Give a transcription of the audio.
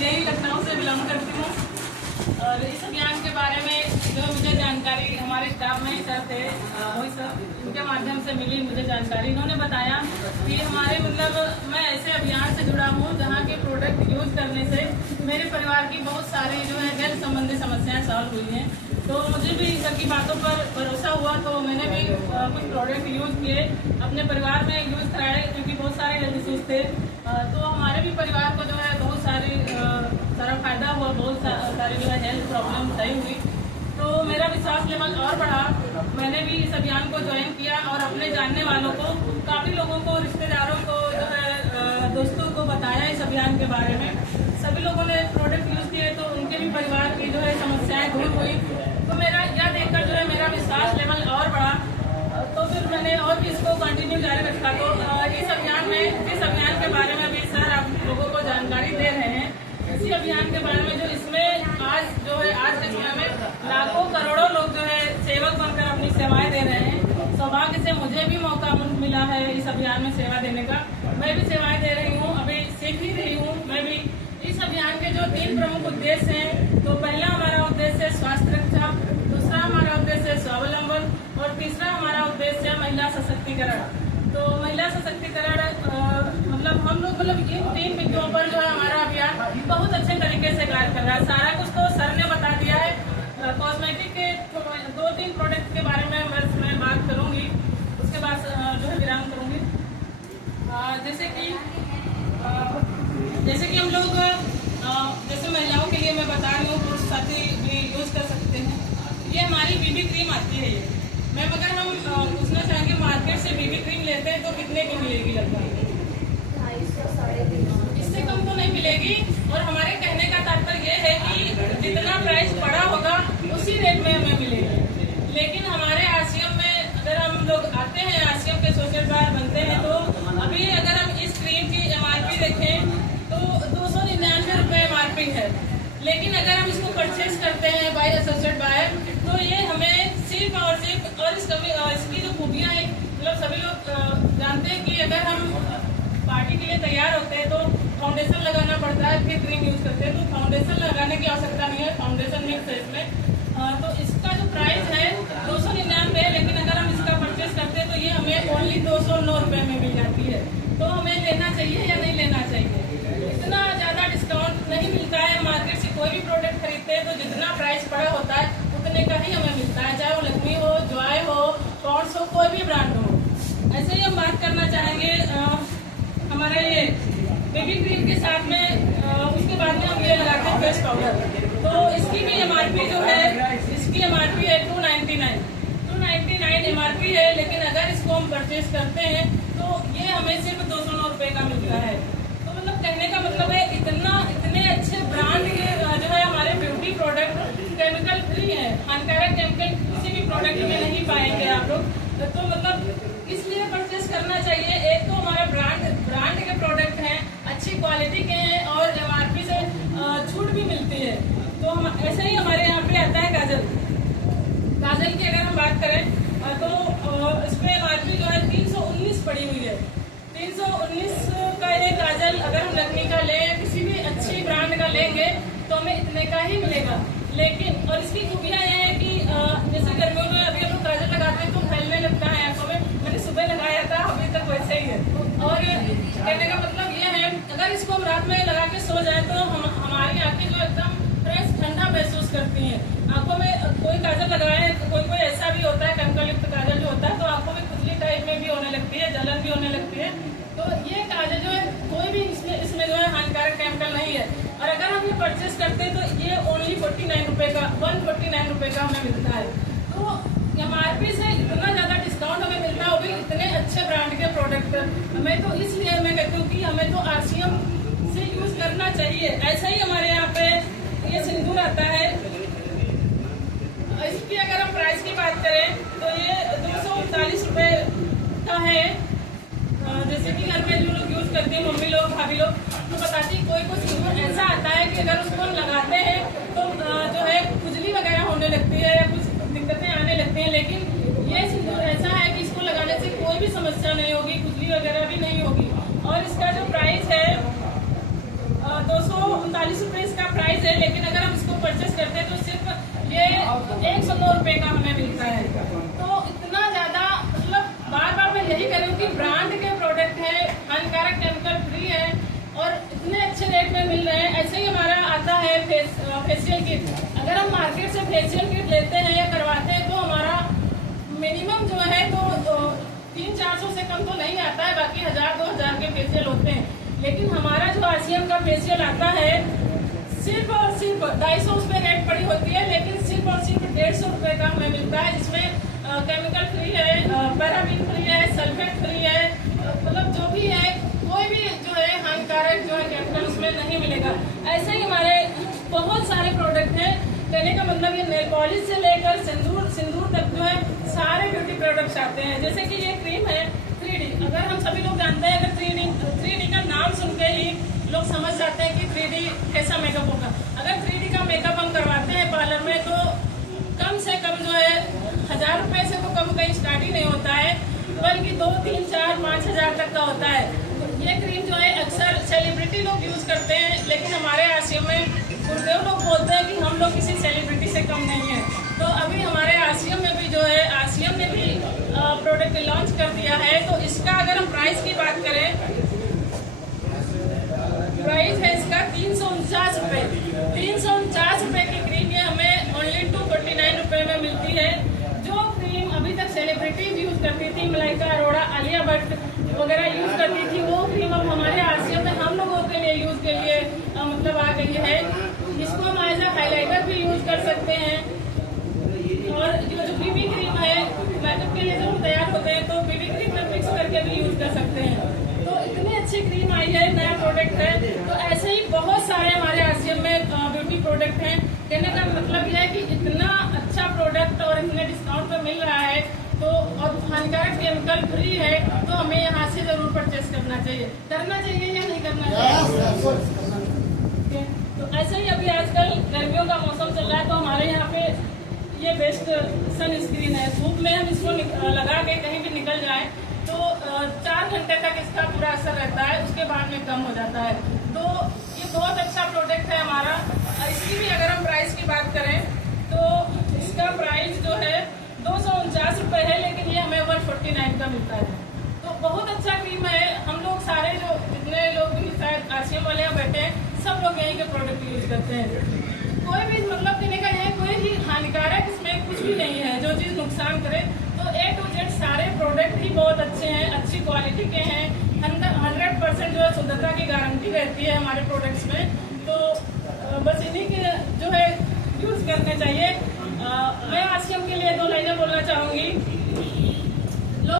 यही लखनऊ से बिलोंग करती हूँ। और इस अभियान के बारे में जो मुझे जानकारी हमारे स्टाफ में सर थे, वही सर, उनके माध्यम से मिली मुझे जानकारी। इन्होंने बताया कि हमारे मैं ऐसे अभियान से जुड़ा हूँ जहाँ के प्रोडक्ट यूज करने से मेरे परिवार की बहुत सारी जो है हेल्थ संबंधी समस्याएं सॉल्व हुई हैं। तो मुझे भी सर की बातों पर भरोसा हुआ, तो मैंने भी कुछ प्रोडक्ट यूज किए, अपने परिवार में यूज कराए, क्योंकि बहुत सारे हेल्थ इश्यूज थे। तो हमारे भी परिवार को जो है बहुत सारा फायदा हुआ, बहुत सारी जो है हेल्थ प्रॉब्लम सही हुई। तो मेरा विश्वास लेवल और बढ़ा। मैंने भी इस अभियान को ज्वाइन किया और अपने जानने वालों को, काफ़ी लोगों को, रिश्तेदारों को, जो है दोस्तों को बताया इस अभियान के बारे में। सभी लोगों ने प्रोडक्ट यूज़ किए तो उनके भी परिवार की जो है समस्याएं दूर हुई। तो मेरा यह देखकर जो है मेरा विश्वास लेवल और बढ़ा। तो फिर मैंने और भी इसको कंटिन्यू जारी रखा। तो इस अभियान के बारे में अभी सर आप लोगों को जानकारी दे रहे हैं। इसी अभियान के बारे में जो इसमें आज के समय में लाखों करोड़ों लोग जो है सेवक बनकर अपनी सेवाएं दे रहे हैं। सौभाग्य से मुझे भी मौका मिला है इस अभियान में सेवा देने का। मैं भी सेवाएं दे रही हूँ, अभी सीख ही रही हूँ मैं भी। इस अभियान के जो 3 प्रमुख उद्देश्य हैं, तो पहला हमारा उद्देश्य है स्वास्थ्य रक्षा, दूसरा हमारा उद्देश्य है स्वावलंबन और तीसरा हमारा उद्देश्य है महिला सशक्तिकरण। तो महिला सशक्तिकरण हम लोग इन 3 बिंदुओं पर जो है हमारा अभियान बहुत अच्छे तरीके से कार्य कर रहा है। सारा कुछ तो सर ने बता दिया है। कॉस्मेटिक के 2-3 प्रोडक्ट के बारे में मैं बात करूंगी, उसके बाद जो है विराम करूंगी। जैसे कि हम लोग जैसे महिलाओं के लिए मैं बता रही हूँ, पुरुष साथी भी यूज कर सकते हैं। ये हमारी बीबी क्रीम आती है। ये मैम अगर हम पूछना चाहेंगे मार्केट से बीबी क्रीम लेते हैं तो कितने की मिलेगी? लगभग 250-350, इससे कम तो नहीं मिलेगी। और हमारे कहने का तात्पर्य ये है कि जितना प्राइस पड़ा होगा उसी रेट में हमें मिलेगी। लेकिन हमारे आरसीएम में अगर हम लोग आते हैं, आरसीएम के सोशल बार बनते हैं, तो अभी अगर हम इस क्रीम की MRP देखें तो 299 रुपये MRP है। लेकिन अगर हम इसको परचेज करते हैं बाय एसोसिएट बायर, तो ये हमें सिर्फ और इसकी जो खूबियाँ हैं, सभी लोग जानते हैं कि अगर हम पार्टी के लिए तैयार होते हैं तो फाउंडेशन लगाना पड़ता है, फिर क्रीम यूज करते हैं। तो फाउंडेशन लगाने की आवश्यकता नहीं है, फाउंडेशन मिक्स है इसमें। तो इसका जो प्राइस है 299 है, लेकिन अगर हम इसका परचेज करते हैं तो ये हमें ओनली 209 रुपये में मिल जाती है। तो हमें लेना चाहिए या नहीं लेना चाहिए? इतना ज़्यादा डिस्काउंट नहीं मिलता है। मार्केट से कोई भी प्रोडक्ट खरीदते हैं तो जितना प्राइस पड़ा होता है उतने का ही हमें मिलता है, चाहे वो लक्ष्मी हो, जॉय हो, पॉन्ड्स हो, कोई भी ब्रांड हो। ऐसे ही हम बात करना चाहेंगे हमारे ये बेबी क्रीम के साथ में, उसके बाद में हम ये लगाते हैं फेस पाउडर। तो इसकी भी MRP जो है, इसकी MRP है 299 MRP है। लेकिन अगर इसको हम परचेज करते हैं तो ये हमें सिर्फ 209 रुपये का मिलता है। तो कहने का मतलब है इतने अच्छे ब्रांड के जो है हमारे ब्यूटी प्रोडक्ट केमिकल फ्री है, हानिकारक केमिकल किसी भी प्रोडक्ट में नहीं पाएंगे आप लोग। तो इसलिए परचेज करना चाहिए। एक तो हमारा ब्रांड के प्रोडक्ट हैं, अच्छी क्वालिटी के हैं और MRP से छूट भी मिलती है। तो हम ऐसे ही हमारे यहाँ पे आता है काजल की अगर हम बात करें तो इसमें MRP जो है 319 पड़ी हुई है। 319 का ये काजल अगर हम लक्ष्मी का ले या किसी भी अच्छी ब्रांड का लेंगे तो हमें इतने का ही मिलेगा। लेकिन और इसकी खूबियाँ ये है कि जैसे गर्मियों में अभी हम लोग काजल लगाते हैं तो फैलने लगता है आंखों में। मैंने सुबह लगाया था, अभी तक वैसे ही है। और कहने का मतलब ये है, अगर इसको हम रात में लगा के सो जाए तो हमारी आंखें जो एकदम फ्रेश ठंडा महसूस करती हैं। आंखों में कोई काजल लगाए, कोई ऐसा भी होता है केमिकल युक्त काजल जो होता है, तो आंखों में खुजली टाइप में भी होने लगती है, जलन भी होने लगती है। तो ये काजल जो है कोई भी इसमें जो है हानिकारक केमिकल नहीं है। और अगर हम ये परचेज करते हैं तो ये ओनली 149 रुपये का हमें मिलता है। तो MRP से इतना ज़्यादा डिस्काउंट हमें मिलता है, वो भी इतने अच्छे ब्रांड के प्रोडक्ट। हमें तो इसलिए मैं कहती हूँ कि हमें तो RCM से यूज़ करना चाहिए। ऐसा ही हमारे यहाँ पे ये सिंदूर आता है। इसकी अगर हम प्राइस की बात करें तो ये 239 रुपये का है। जैसे कि घर में जो लोग यूज़ करते हैं, मम्मी लोग, भाभी लोग, तो बताती कोई सिंदूर ऐसा आता है कि अगर उसको हम लगाते हैं तो जो है खुजली वगैरह होने लगती है, कुछ दिक्कतें आने लगती हैं। लेकिन ये सिंदूर ऐसा है कि इसको लगाने से कोई भी समस्या नहीं होगी, खुजली वगैरह भी नहीं होगी। और इसका जो प्राइस है ₹239 इसका प्राइस है, लेकिन अगर हम इसको परचेस करते हैं तो सिर्फ ये 109 रुपए का हमें मिलता है। तो इतना ज्यादा मतलब बार बार मैं यही कह रही हूँ कि ब्रांड के प्रोडक्ट है, हानिकारक केमिकल फ्री है और इतने अच्छे रेट में मिल रहे हैं। ऐसे ही हमारा आता है फेशियल किट। अगर हम मार्केट से फेशियल किट लेते हैं या करवाते हैं तो हमारा मिनिमम जो है तो 300-400 से कम तो नहीं आता है, बाकी 1000-2000 के फेशियल होते हैं। लेकिन हमारा जो RCM का फेशियल आता है सिर्फ और सिर्फ 250 उसमें रेट पड़ी होती है, लेकिन सिर्फ और सिर्फ 150 रुपए का हमें मिलता है, जिसमें केमिकल फ्री है, पैराबीन फ्री है, सल्फेट फ्री है, मतलब जो भी है कोई भी जो है हानिकारक जो है केमिकल उसमें नहीं मिलेगा। ऐसे ही हमारे बहुत सारे प्रोडक्ट हैं। कहने का मतलब ये नेल पॉलिश से लेकर सिंदूर तक जो है सारे ब्यूटी प्रोडक्ट्स आते हैं। जैसे कि ये क्रीम है 3D। अगर हम सभी लोग जानते हैं, अगर 3D का नाम सुन के ही लोग समझ जाते हैं कि 3D कैसा मेकअप होगा। अगर 3D का मेकअप हम करवाते हैं पार्लर में तो कम से कम जो है 1000 रुपए से तो कम कहीं स्टार्ट ही नहीं होता है, बल्कि 2, 3, 4, 5 हजार तक का होता है। ये क्रीम जो है अक्सर सेलिब्रिटी लोग यूज करते हैं, लेकिन हमारे RCM में गुरुदेव लोग बोलते हैं कि हम लोग किसी सेलिब्रिटी से कम नहीं है। तो अभी हमारे RCM में भी जो है RCM ने भी प्रोडक्ट लॉन्च कर दिया है। तो इसका अगर हम प्राइस की बात करें, प्राइस है इसका 349 रुपए। 349 रुपए की क्रीम ये हमें ओनली 249 रुपए में मिलती है। जो क्रीम अभी तक सेलिब्रिटीज यूज करती थी, मलाइका अरोड़ा, आलिया भट्ट वगैरह यूज करती थी, वो क्रीम अब हमारे RCM में हम लोगों के लिए यूज के लिए मतलब आ गई है। इसको हम एज ए हाईलाइटर भी यूज कर सकते हैं। और जो BB क्रीम है मेकअप के लिए जब हम तैयार होते हैं तो BB क्रीम में मिक्स करके भी यूज कर सकते हैं। तो इतनी अच्छी क्रीम आई है, नया प्रोडक्ट है। तो ऐसे ही बहुत सारे हमारे RCM में ब्यूटी प्रोडक्ट हैं। कहने का मतलब यह है कि इतना अच्छा प्रोडक्ट और इतने डिस्काउंट पे मिल रहा है तो और हानिकारक केमिकल फ्री है, तो हमें यहाँ से जरूर परचेस करना चाहिए। करना चाहिए या नहीं करना चाहिए? तो ऐसे ही अभी आजकल गर्मियों का मौसम चल रहा है, तो हमारे यहाँ पे ये बेस्ट सन स्क्रीन है। धूप में हम इसको लगा के कहीं भी निकल जाए तो 4 घंटे तक इसका पूरा असर रहता है, उसके बाद में कम हो जाता है। तो ये बहुत अच्छा प्रोडक्ट है हमारा। इसकी भी अगर हम प्राइस की बात करें तो इसका प्राइस जो है 249 रुपए है, लेकिन ये हमें 149 का मिलता है। तो बहुत अच्छा क्रीम है। हम लोग सारे जो जितने लोग भी शायद RCM वाले यहाँ बैठे हैं, सब लोग यहीं के प्रोडक्ट यूज करते हैं। कोई भी मतलब कहने का है कोई भी हानिकारक इसमें कुछ भी नहीं है जो चीज नुकसान करे। तो A to Z सारे प्रोडक्ट ही बहुत अच्छे हैं, अच्छी क्वालिटी के हैं। 100% जो है शुद्धता की गारंटी रहती है हमारे प्रोडक्ट्स में। तो बस इन्हीं के जो है यूज करने चाहिए। मैं RCM के लिए 2 लाइनें